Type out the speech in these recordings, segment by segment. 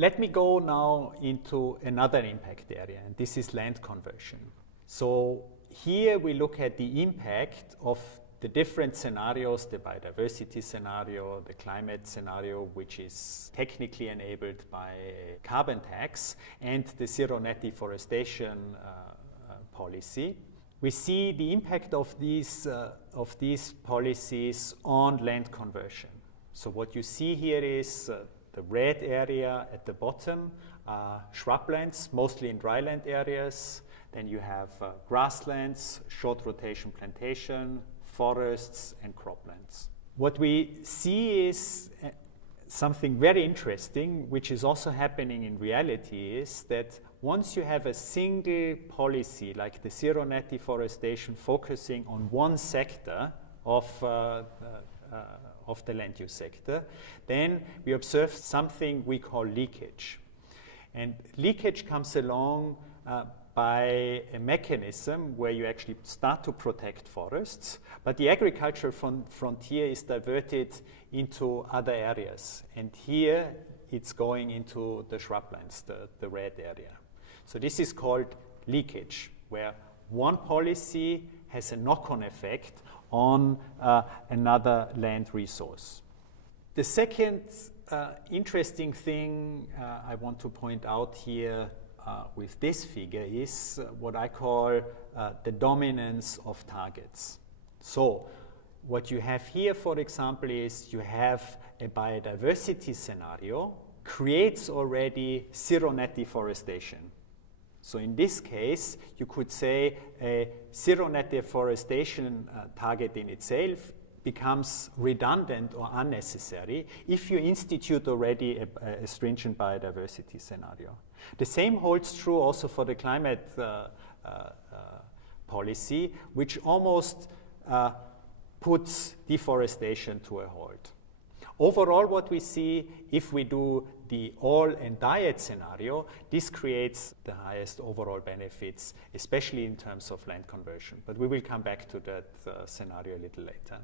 Let me go now into another impact area, and this is land conversion. So here we look at the impact of the different scenarios, the biodiversity scenario, the climate scenario, which is technically enabled by a carbon tax, and the zero net deforestation policy. We see the impact of these policies on land conversion. So what you see here is the red area at the bottom, shrublands, mostly in dryland areas. Then you have grasslands, short rotation plantation, forests, and croplands. What we see is something very interesting, which is also happening in reality, is that once you have a single policy like the zero net deforestation focusing on one sector of the land use sector, then we observe something we call leakage. And leakage comes along by a mechanism where you actually start to protect forests, but the agricultural frontier is diverted into other areas. And here it's going into the shrublands, the red area. So this is called leakage, where one policy has a knock-on effect on another land resource. The second interesting thing I want to point out here with this figure is what I call the dominance of targets. So what you have here, for example, is you have a biodiversity scenario creates already zero net deforestation. So in this case, you could say a zero net deforestation target in itself becomes redundant or unnecessary if you institute already a stringent biodiversity scenario. The same holds true also for the climate policy, which almost puts deforestation to a halt. Overall, what we see, if we do the all and diet scenario, this creates the highest overall benefits, especially in terms of land conversion. But we will come back to that scenario a little later.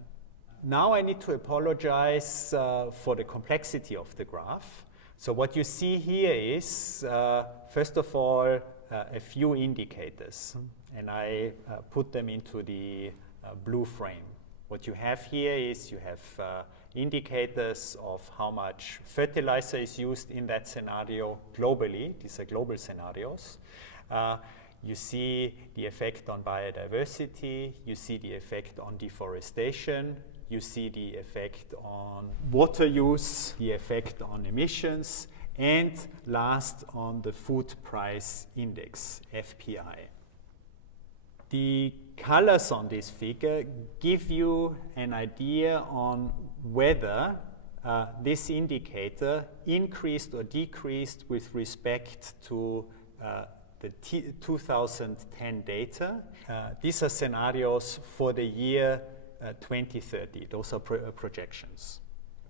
Now I need to apologize for the complexity of the graph. So what you see here is, first of all, a few indicators, and I put them into the blue frame. What you have here is you have indicators of how much fertilizer is used in that scenario globally. These are global scenarios. You see the effect on biodiversity, you see the effect on deforestation, you see the effect on water use, the effect on emissions, and last on the food price index, FPI. The colors on this figure give you an idea on whether this indicator increased or decreased with respect to the 2010 data. These are scenarios for the year 2030. Those are projections.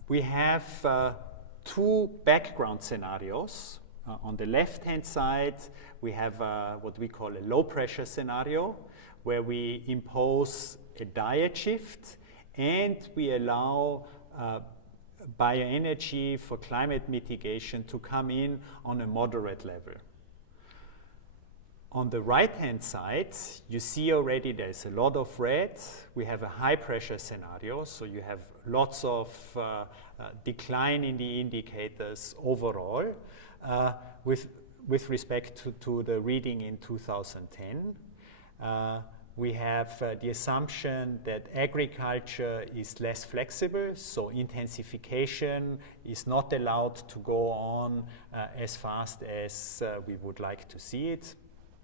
We have two background scenarios. On the left-hand side, we have what we call a low-pressure scenario, where we impose a diet shift and we allow bioenergy for climate mitigation to come in on a moderate level. On the right-hand side, you see already there's a lot of red. We have a high-pressure scenario, so you have lots of decline in the indicators overall with respect to the reading in 2010. We have the assumption that agriculture is less flexible, so intensification is not allowed to go on as fast as we would like to see it.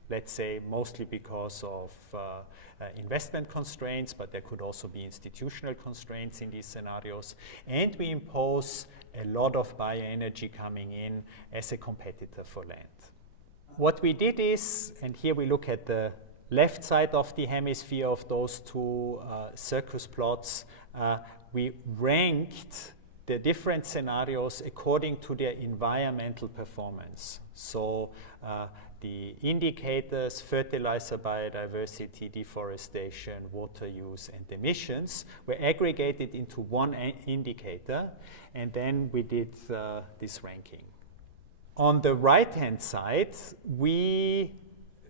Let's say mostly because of investment constraints, but there could also be institutional constraints in these scenarios. And we impose a lot of bioenergy coming in as a competitor for land. What we did is, and here we look at the left side of the hemisphere of those two circus plots, we ranked the different scenarios according to their environmental performance. So the indicators, fertilizer biodiversity, deforestation, water use, and emissions were aggregated into one indicator, and then we did this ranking. On the right-hand side, we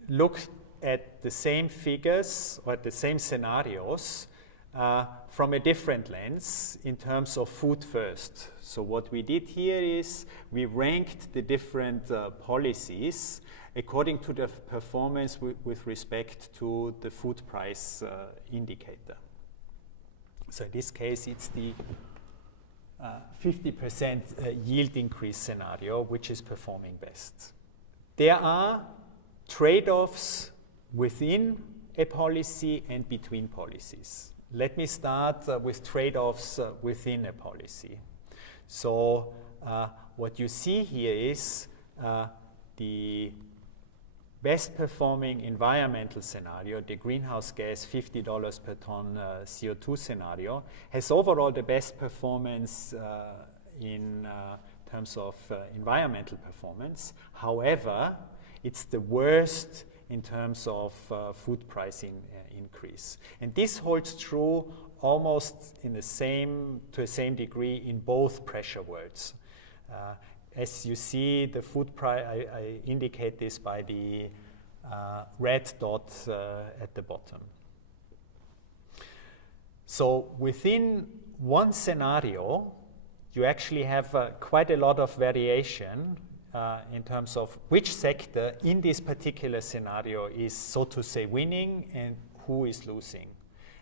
looked at the same figures or the same scenarios from a different lens in terms of food first. So what we did here is we ranked the different policies according to the performance with respect to the food price indicator. So in this case, it's the 50% yield increase scenario, which is performing best. There are trade-offs within a policy and between policies. Let me start with trade-offs within a policy. So what you see here is the best performing environmental scenario, the greenhouse gas $50 per ton CO2 scenario, has overall the best performance in terms of environmental performance. However, it's the worst in terms of food price increase. And this holds true almost to the same degree in both pressure worlds. As you see, the food price, I indicate this by the red dot at the bottom. So within one scenario, you actually have quite a lot of variation in terms of which sector in this particular scenario is, so to say, winning and who is losing.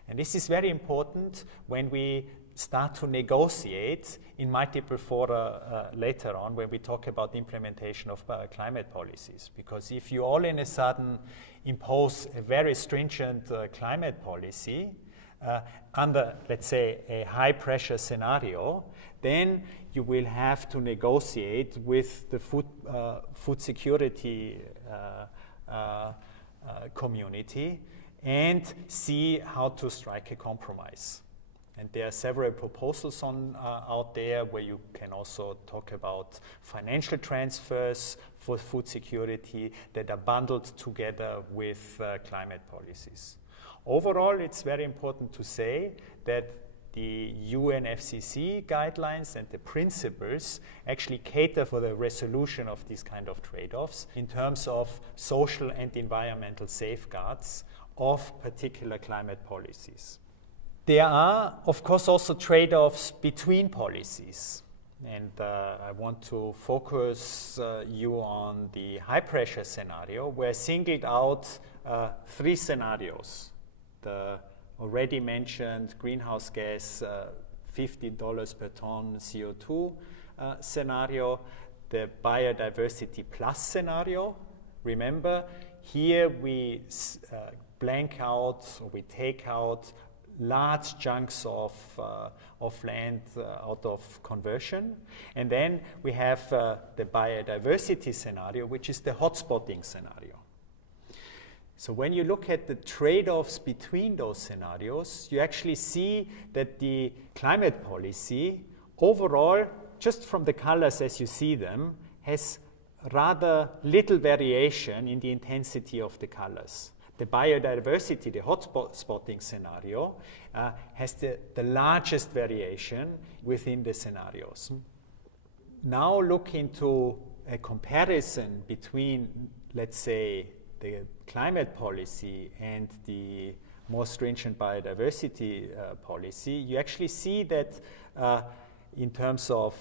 And this is very important when we start to negotiate in multiple fora later on when we talk about the implementation of climate policies. Because if you all in a sudden impose a very stringent climate policy under, let's say, a high pressure scenario, then you will have to negotiate with the food security community and see how to strike a compromise. And there are several proposals out there where you can also talk about financial transfers for food security that are bundled together with climate policies. Overall, it's very important to say that the UNFCCC guidelines and the principles actually cater for the resolution of these kind of trade-offs in terms of social and environmental safeguards of particular climate policies. There are, of course, also trade-offs between policies. And I want to focus you on the high-pressure scenario, where I singled out 3 scenarios. The already mentioned greenhouse gas $50 per ton CO2 scenario, the biodiversity plus scenario. Remember, here we blank out, or we take out large chunks of land out of conversion. And then we have the biodiversity scenario, which is the hotspotting scenario. So when you look at the trade-offs between those scenarios, you actually see that the climate policy overall, just from the colors as you see them, has rather little variation in the intensity of the colors. The biodiversity, the hotspotting scenario, has the largest variation within the scenarios. Now look into a comparison between, let's say, the climate policy and the more stringent biodiversity policy. You actually see that in terms of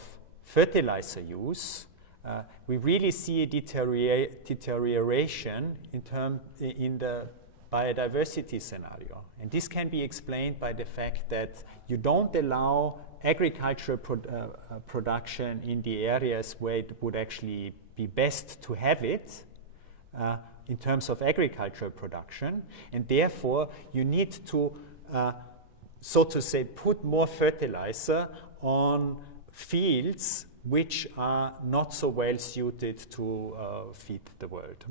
fertilizer use, we really see a deterioration in the biodiversity scenario. And this can be explained by the fact that you don't allow agricultural production in the areas where it would actually be best to have it in terms of agricultural production. And therefore, you need to, so to say, put more fertilizer on fields which are not so well suited to feed the world.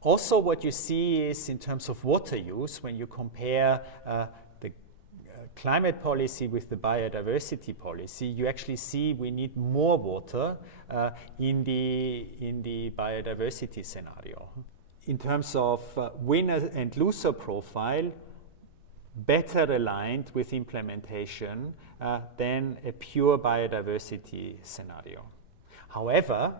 Also, what you see is in terms of water use, when you compare the climate policy with the biodiversity policy, you actually see we need more water in the biodiversity scenario. In terms of winner and loser profile, better aligned with implementation than a pure biodiversity scenario. However,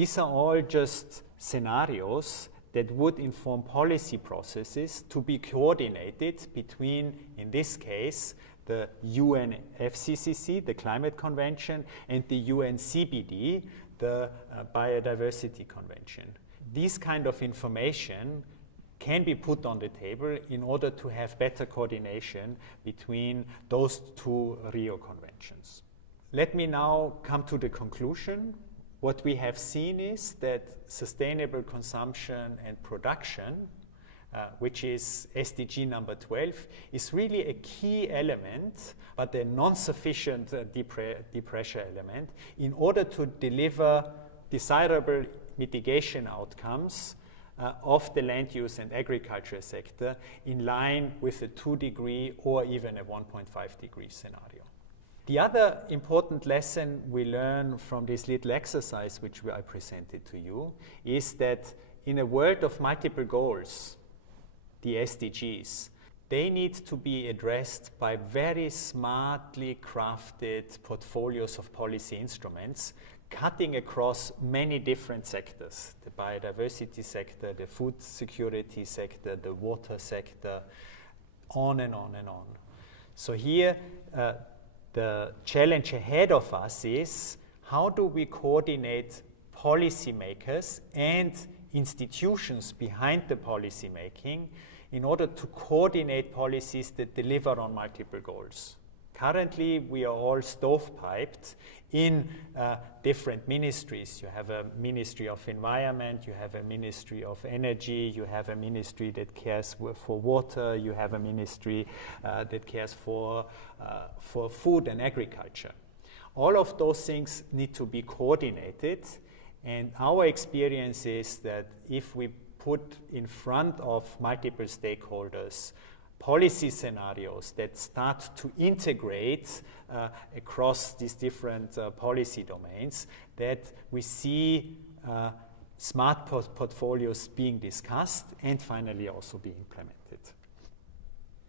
These are all just scenarios that would inform policy processes to be coordinated between, in this case, the UNFCCC, the Climate Convention, and the UNCBD, the Biodiversity Convention. This kind of information can be put on the table in order to have better coordination between those two Rio conventions. Let me now come to the conclusion. What we have seen is that sustainable consumption and production, which is SDG number 12, is really a key element, but a non-sufficient depressure element, in order to deliver desirable mitigation outcomes of the land use and agriculture sector in line with a 2-degree or even a 1.5-degree scenario. The other important lesson we learn from this little exercise which I presented to you is that in a world of multiple goals, the SDGs, they need to be addressed by very smartly crafted portfolios of policy instruments cutting across many different sectors, the biodiversity sector, the food security sector, the water sector, on and on and on. So here, the challenge ahead of us is how do we coordinate policymakers and institutions behind the policy making in order to coordinate policies that deliver on multiple goals. Currently, we are all stovepiped in different ministries. You have a Ministry of Environment, you have a Ministry of Energy, you have a ministry that cares for water, you have a ministry that cares for food and agriculture. All of those things need to be coordinated, and our experience is that if we put in front of multiple stakeholders policy scenarios that start to integrate across these different policy domains, that we see smart portfolios being discussed and finally also being implemented.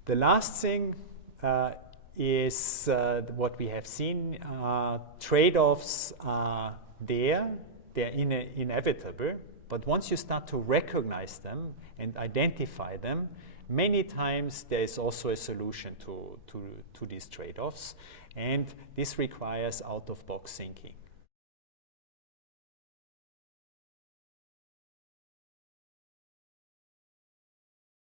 The last thing is what we have seen. Trade-offs are there, they're inevitable, but once you start to recognize them and identify them, many times there is also a solution to these trade-offs, and this requires out-of-box thinking.